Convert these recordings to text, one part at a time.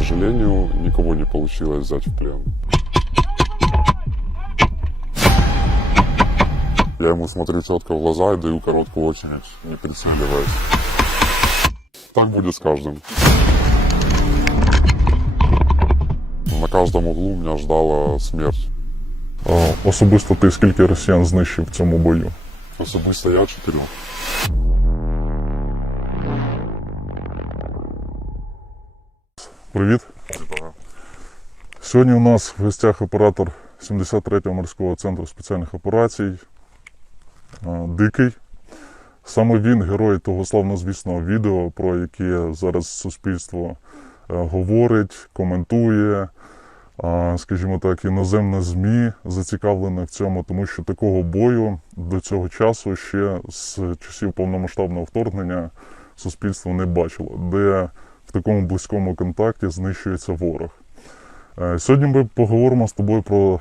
сожалению, никого не получилось взять в плен. Я ему смотрю четко в глаза и даю короткую очередь, не прицеливаясь. Так будет с каждым. На каждом углу меня ждала смерть. Особисто ти скільки росіян знищив в цьому бою? Особисто я 4. Привіт. Сьогодні у нас в гостях оператор 73-го морського центру спеціальних операцій Дикий. Саме він герой того славнозвісного відео, про яке зараз суспільство говорить, коментує. Скажімо так, іноземне ЗМІ зацікавлене в цьому, тому що такого бою до цього часу ще з часів повномасштабного вторгнення суспільство не бачило, де в такому близькому контакті знищується ворог. Сьогодні ми поговоримо з тобою про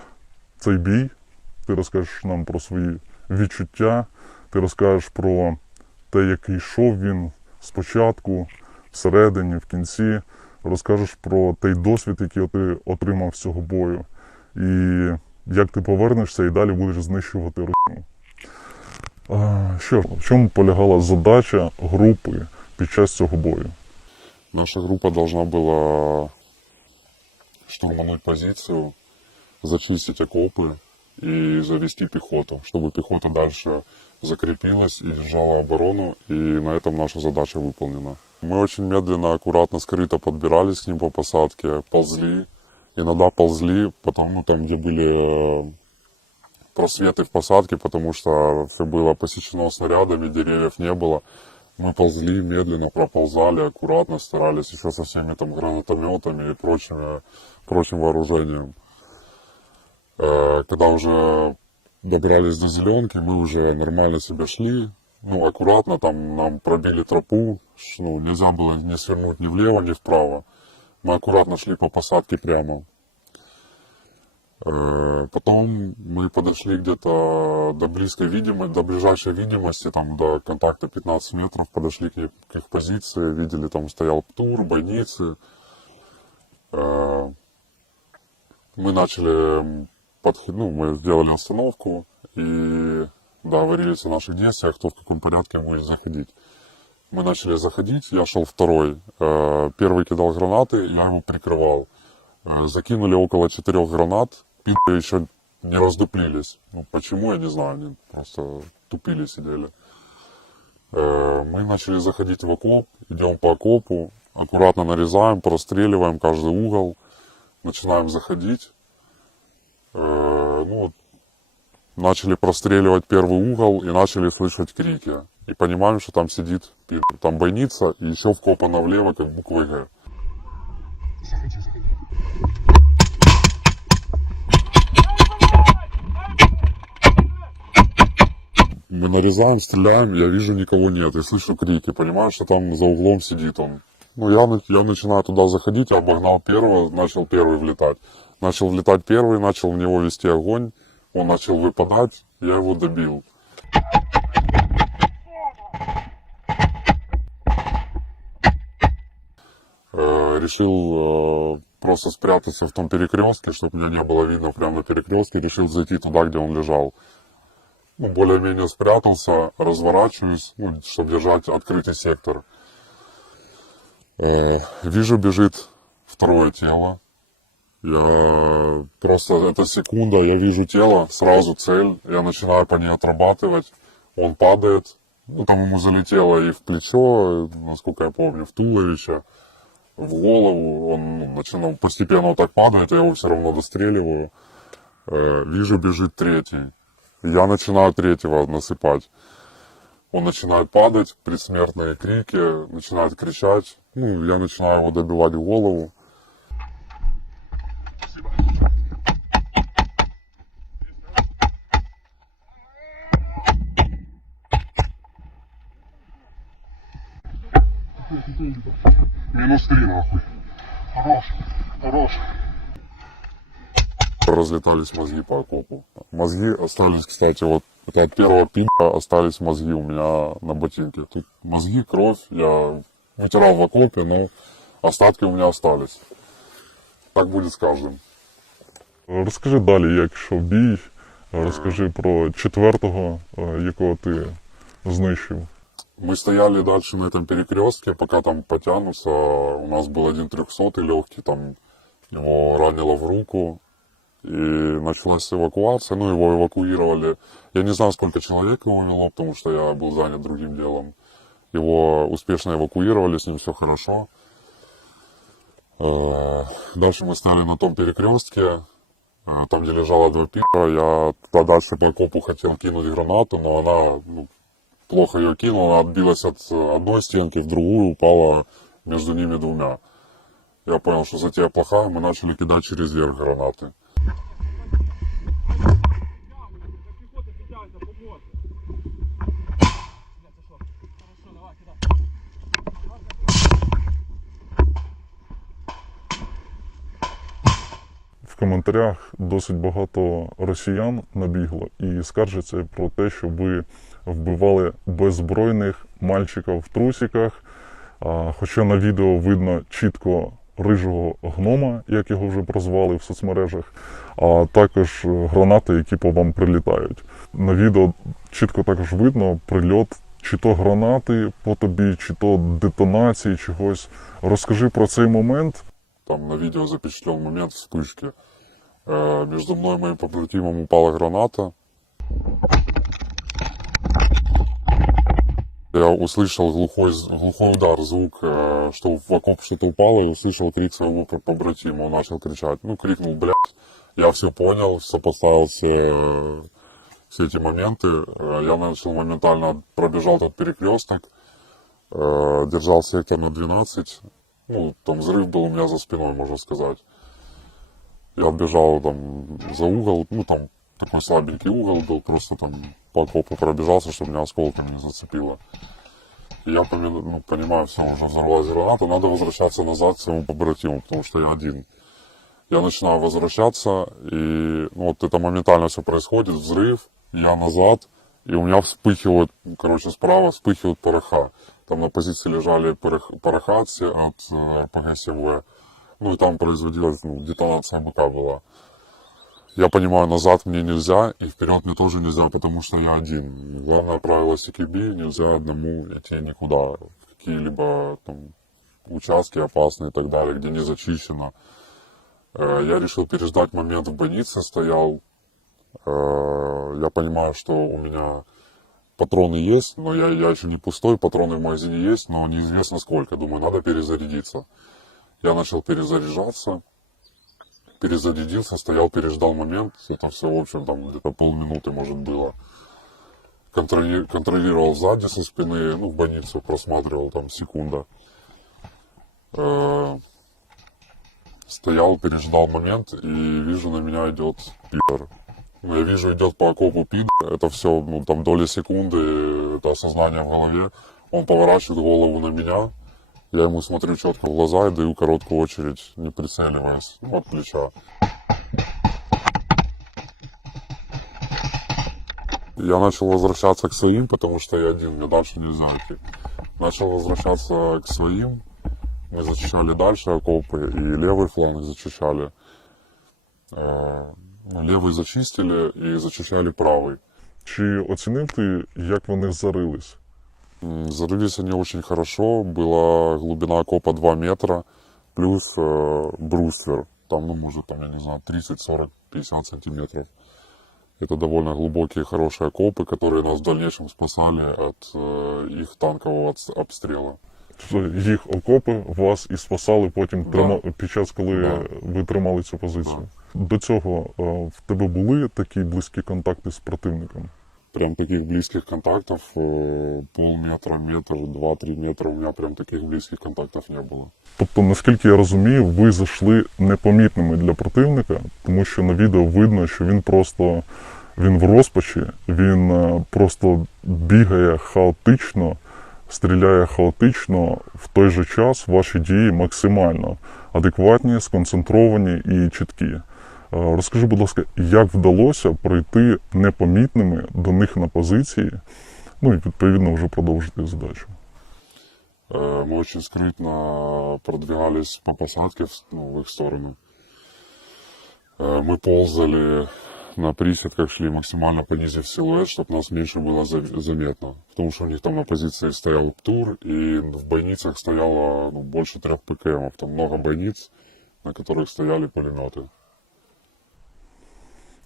цей бій, ти розкажеш нам про свої відчуття, ти розкажеш про те, який йшов він спочатку, всередині, в кінці. Розкажеш про той досвід, який ти отримав з цього бою, і як ти повернешся і далі будеш знищувати Росію. Що, в чому полягала задача групи під час цього бою? Наша группа должна была штурмануть позицию, зачистить окопы и завести пехоту, чтобы пехота дальше закрепилась и держала оборону, и на этом наша задача выполнена. Мы очень медленно, аккуратно, скрыто подбирались к ним по посадке, ползли, иногда ползли, потом, там, где были просветы в посадке, потому что все было посечено снарядами, деревьев не было. Мы ползли, медленно проползали, аккуратно старались еще со всеми там гранатометами и прочим вооружением. Когда уже добрались до зеленки, мы уже нормально себе шли, аккуратно, там нам пробили тропу, нельзя было не свернуть ни влево, ни вправо. Мы аккуратно шли по посадке прямо. Потом мы подошли где-то до ближайшей видимости, там до контакта 15 метров, подошли к их позиции, видели, там стоял ПТУР, бойницы. Мы начали мы сделали остановку и договорились о наших действиях, кто в каком порядке будет заходить. Мы начали заходить, я шел второй. Первый кидал гранаты, я его прикрывал. Закинули около 4 гранат, пи***ы еще не раздуплились. Почему, я не знаю, они просто тупили, сидели. Мы начали заходить в окоп, идем по окопу, аккуратно нарезаем, простреливаем каждый угол, начинаем заходить. Начали простреливать первый угол и начали слышать крики. И понимаем, что там сидит пидор. Там бойница и еще вкопано влево, как буквой Г. Заходи. Мы нарезаем, стреляем, я вижу, никого нет. И слышу крики, понимаю, что там за углом сидит он. Я начинаю туда заходить, обогнал первого, начал первый влетать. Начал влетать первый, начал в него вести огонь. Он начал выпадать, я его добил. Решил просто спрятаться в том перекрестке, чтобы меня не было видно прямо на перекрестке. Решил зайти туда, где он лежал. Более-менее спрятался, разворачиваюсь, чтобы держать открытый сектор. Вижу, бежит второе тело. Это секунда, я вижу тело, сразу цель, я начинаю по ней отрабатывать, он падает, там ему залетело и в плечо, насколько я помню, в туловище, в голову, он начинал постепенно так падать, я его все равно достреливаю. Вижу, бежит третий, я начинаю третьего насыпать. Он начинает падать, предсмертные крики, начинает кричать, я начинаю его добивать в голову. -3 нахуй. Хорош. Разлетались мозги по окопу. Мозги остались, кстати, это от первого пинка остались мозги у меня на ботинке. Тут мозги, кровь, я вытирал в окопе, но остатки у меня остались. Так будет с каждым. Розкажи далі, як йшов бій. Розкажи про четвертого, якого ти знищив. Мы стояли дальше на этом перекрестке, пока там потянутся. У нас был один 300-й легкий, там его ранило в руку. И началась эвакуация, ну его эвакуировали. Я не знаю, сколько человек его вело, потому что я был занят другим делом. Его успешно эвакуировали, с ним все хорошо. Дальше мы стояли на том перекрестке, там, где лежало два пидора. Я туда дальше по окопу хотел кинуть гранату, но она плохо ее кинула, она отбилась от одной стенки в другую, упала между ними двумя. Я понял, что затея плохая, мы начали кидать через верх гранаты. В коментарях досить багато росіян набігло і скаржаться про те, що ви вбивали беззбройних мальчиків в трусиках. Хоча на відео видно чітко рижого гнома, як його вже прозвали в соцмережах, а також гранати, які по вам прилітають. На відео чітко також видно прильот чи то гранати по тобі, чи то детонації чогось. Розкажи про цей момент. Там на видео запечатлен момент вспышки. Между мной и моим побратимом упала граната. Я услышал глухой удар, звук, что в окоп что-то упало, и услышал крик своего побратима. Он начал кричать. Ну, крикнул, блядь. Я все понял, сопоставил все эти моменты. Я начал моментально, пробежал тот перекресток, держал сектор на 12. Ну, там взрыв был у меня за спиной, можно сказать. Я бежал там за угол, ну, там такой слабенький угол был, просто там по окопу пробежался, чтобы меня осколками не зацепило. И я понимаю, все, уже взорвалась граната, надо возвращаться назад к своему побратиму, потому что я один. Я начинаю возвращаться, и вот это моментально все происходит, взрыв, я назад, и у меня вспыхивают, короче, справа вспыхивают пороха. Там на позиции лежали пороха от РПГ-7В. Ну и там производилась детонация БК была. Я понимаю, назад мне нельзя, и вперед мне тоже нельзя, потому что я один. Главное правило CQB, нельзя одному идти никуда. В какие-либо там участки опасные и так далее, где не зачищено. Я решил переждать момент в больнице, стоял. Я понимаю, что у меня патроны есть, но я еще не пустой, патроны в магазине есть, но неизвестно сколько. Думаю, надо перезарядиться. Я начал перезаряжаться, перезарядился, стоял, переждал момент. Это все, в общем, там где-то полминуты, может, было. Контролировал сзади со спины, ну, в больницу просматривал, там, секунда. Стоял, переждал момент, и вижу, на меня идет пидор. Ну, я вижу, идет по окопу пидор. Это все, ну, там, доли секунды, это осознание в голове. Он поворачивает голову на меня. Я ему смотрю четко в глаза и даю короткую очередь, не прицеливаясь, от плеча. Я начал возвращаться к своим, потому что я один, мне дальше нельзя идти. Начал возвращаться к своим. Мы зачищали дальше окопы, и левый фланг зачищали. Левый зачистили и зачищали правый. Чи оцінив ти, як вони зарились? Зарылись они очень хорошо, была глубина окопа 2 метра, плюс бруствер, там, ну, может, там, я не знаю, 30, 40, 50 сантиметров. Это довольно глубокие, хорошие окопы, которые нас в дальнейшем спасали от их танкового обстрела. Тобто їх окопи вас і спасали потім Да. під час, коли Да. ви тримали цю позицію. До цього в тебе були такі близькі контакти з противником? Прям таких близких контактов, полметра, метр, 2-3 метра, у меня прям таких близких контактов не было. Тобто, наскільки я розумію, ви зайшли непомітними для противника, тому що на відео видно, що він в розпачі, він просто бігає хаотично, стріляє хаотично, в той же час ваші дії максимально адекватні, сконцентровані і чіткі. Розкажи, будь ласка, як вдалося пройти непомітними до них на позиції, ну і відповідно вже продовжити задачу? Мы очень скрытно продвигались по посадке в их сторону. Мы ползали на приседках, шли максимально понизив силуэт, чтобы нас меньше было заметно. Потому что у них там на позиции стоял ПТУР, и в бойницах стояло больше 3 ПКМов. Там много бойниц, на которых стояли пулемети.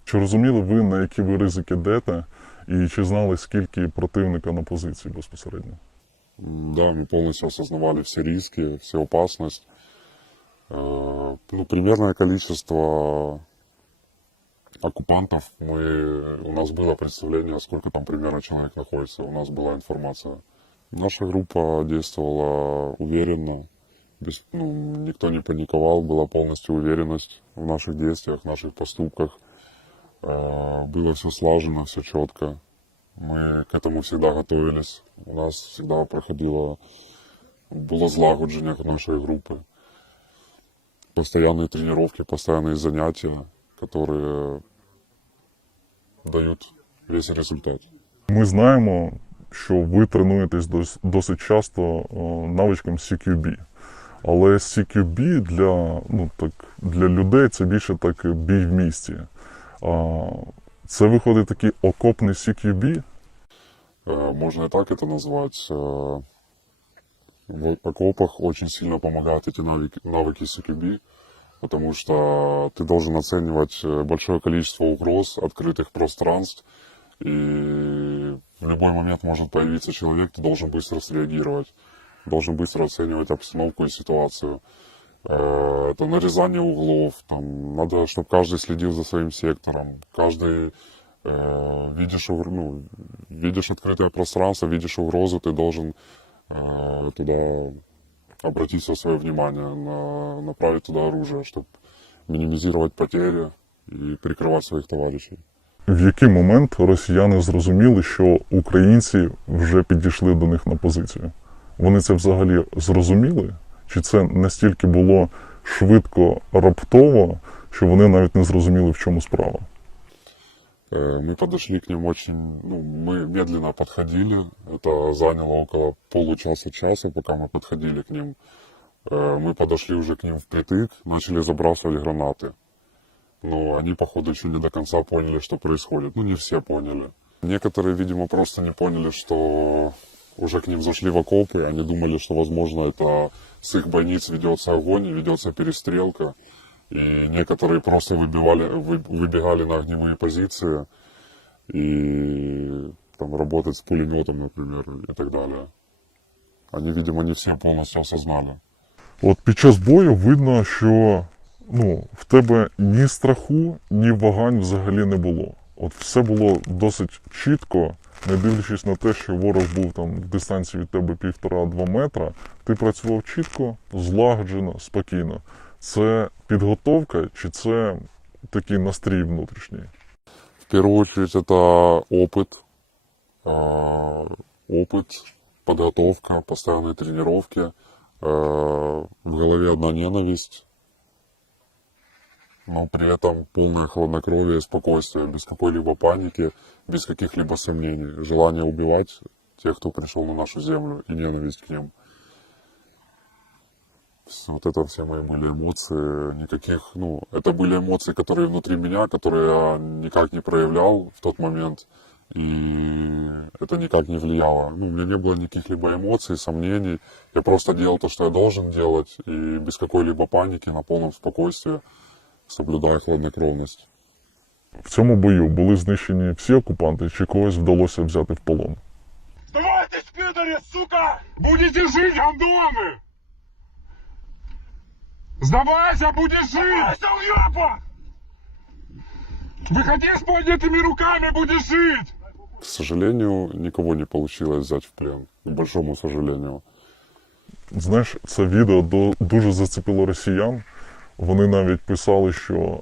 Чи розуміли ви, на які ви ризики йдете, і чи знали, скільки противника на позиції безпосередньо? Да, мы полностью осознавали все риски, всю опасность. Примерное количество оккупантов, у нас было представление, сколько там примерно человек находится, у нас была информация. Наша группа действовала уверенно, никто не паниковал, была полностью уверенность в наших действиях, в наших поступках. Было все слажено, все четко. Мы к этому всегда готовились. У нас всегда было злагодження нашей группы. Постоянные тренировки, постоянные занятия, которые дают весь результат. Ми знаємо, що ви тренуєтесь досить часто навичкам CQB. Але CQB для людей це більше так бій в місті. Це виходить такий окопний CQB? Можно и так это назвать. В окопах очень сильно помогают эти навыки CQB, потому что ты должен оценивать большое количество угроз, открытых пространств, и в любой момент может появиться человек, ты должен быстро среагировать, должен быстро оценивать обстановку и ситуацию. Это нарезание углов, там надо, чтобы каждый следил за своим сектором, каждый видишь открытое пространство, видишь угрозу, ты должен туда обратить все свое внимание, направить туда оружие, чтобы минимизировать потери и прикрывать своих товарищей. В який момент росіяни зрозуміли, що українці вже підійшли до них на позицію? Вони це взагалі зрозуміли? Чи це настільки було швидко, раптово, що вони навіть не зрозуміли, в чому справа? Мы подошли к ним мы медленно подходили. Это заняло около получаса-часа, пока мы подходили к ним. Мы подошли уже к ним впритык, начали забрасывать гранаты. Но они, походу, еще не до конца поняли, что происходит. Не все поняли. Некоторые, видимо, просто не поняли, что уже к ним зашли в окопы. Они думали, что, возможно, это с их бойниц ведется огонь и ведется перестрелка. И некоторые просто выбегали на огневые позиции и там работать с пулеметом, например, и так далее. Они, видимо, не все полностью осознали. От під час бою видно, що в тебе ні страху, ні вагань взагалі не було. От все було досить чітко, не дивлячись на те, що ворог був там в дистанції від тебе 1,5-2 метра, ти працював чітко, злагоджено, спокійно. Це підготовка чи це такий настрій внутрішній? В первую очередь это опыт, подготовка, постоянные тренировки. В голове одна ненависть, но при этом полное хладнокровие и спокойствие, без какой-либо паники, без каких-либо сомнений. Желание убивать тех, кто пришел на нашу землю, и ненависть к ним. Вот это все мои были эмоции, это были эмоции, которые внутри меня, которые я никак не проявлял в тот момент, и это никак не влияло. У меня не было никаких-либо эмоций, сомнений, я просто делал то, что я должен делать, и без какой-либо паники, на полном спокойствии, соблюдая хладнокровность. В цьому бою були знищені всі окупанти, чи когось вдалося взяти в полон? Сдавайтесь, пидоры, сука! Будете жить, гандоны! Сдавайся, будешь жить! Сдавайся, уёба! Выходи с поднятыми руками, будешь жить! К сожалению, никого не получилось взять в плен, к большому сожалению. Знаєш, це відео дуже зацепило росіян. Вони навіть писали, що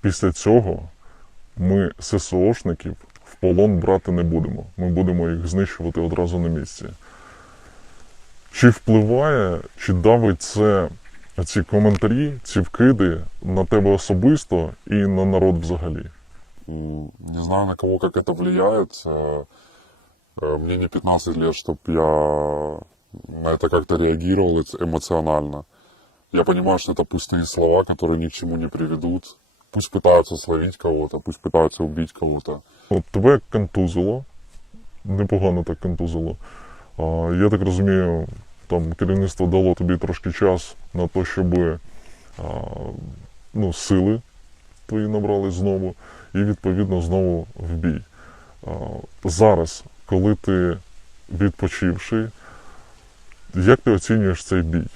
після цього ми ССОшників в полон брати не будемо. Ми будемо їх знищувати одразу на місці. Чи впливає, чи давить це ці коментарі, ці вкиди на тебе особисто і на народ взагалі? Не знаю, на кого как это влияет. Мне не 15 лет, чтобы я на это как-то реагировал эмоционально. Я понимаю, что это пустые слова, которые ни к чему не приведут. Пусть пытаются словить кого-то, пусть пытаются убить кого-то. От тебе контузило, непогано так контузило. Я так розумію, там керівництво дало тобі трошки час на те, щоб сили твої набрали знову, і відповідно знову в бій. Зараз, коли ти відпочивши, як ти оцінюєш цей бій?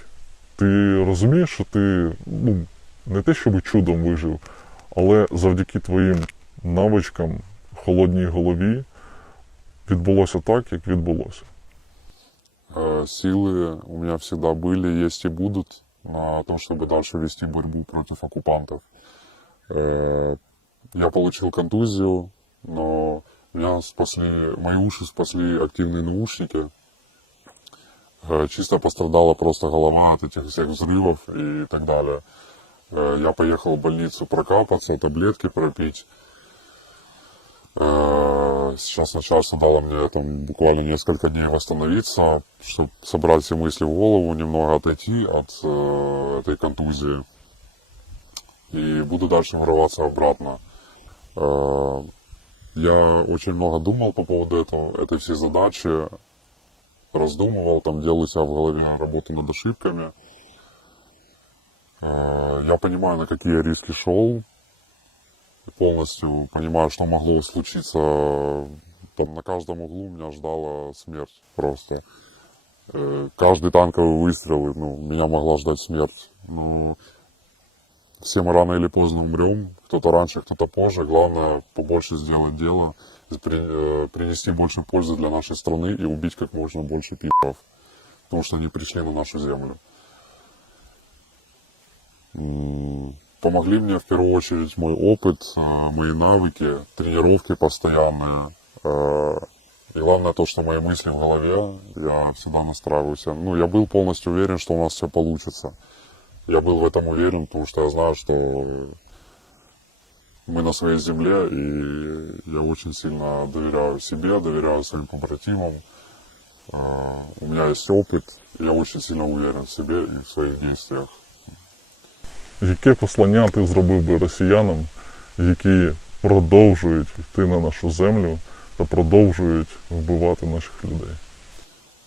Ти розумієш, що ти не те, щоб чудом вижив, але завдяки твоїм навичкам, холодній голові, відбулося так, як відбулося. Силы у меня всегда были, есть и будут на то, чтобы дальше вести борьбу против оккупантов. Я получил контузию, но меня спасли, мои уши спасли активные наушники. Чисто пострадала просто голова от этих всех взрывов и так далее. Я поехал в больницу прокапаться, таблетки пропить. Сейчас начальство дало мне там буквально несколько дней восстановиться, чтобы собрать все мысли в голову, немного отойти от этой контузии. И буду дальше врываться обратно. Я очень много думал по поводу этой всей задачи. Раздумывал, там делал у себя в голове работу над ошибками. Я понимаю, на какие риски шел. Полностью понимаю, что могло случиться. Там на каждом углу меня ждала смерть просто. Каждый танковый выстрел, меня могла ждать смерть. Но все мы рано или поздно умрем. Кто-то раньше, кто-то позже. Главное побольше сделать дело, принести больше пользы для нашей страны и убить как можно больше пи***ов. Потому что они пришли на нашу землю. Помогли мне в первую очередь мой опыт, мои навыки, тренировки постоянные. И главное то, что мои мысли в голове, я всегда настраиваюсь. Я был полностью уверен, что у нас все получится. Я был в этом уверен, потому что я знаю, что мы на своей земле, и я очень сильно доверяю себе, доверяю своим побратимам. У меня есть опыт, и я очень сильно уверен в себе и в своих действиях. Яке послання ти зробив би росіянам, які продовжують йти на нашу землю та продовжують вбивати наших людей?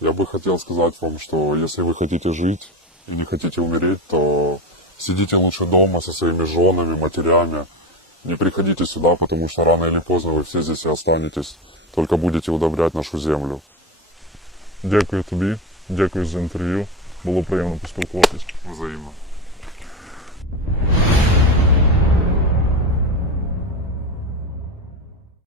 Я бы хотел сказать вам, что если вы хотите жить и не хотите умереть, то сидите лучше дома со своими женами, матерями. Не приходите сюда, потому что рано или поздно вы все здесь и останетесь. Только будете удобрять нашу землю. Дякую тобі, дякую за інтерв'ю. Було приємно поспілкуватись. Взаимно.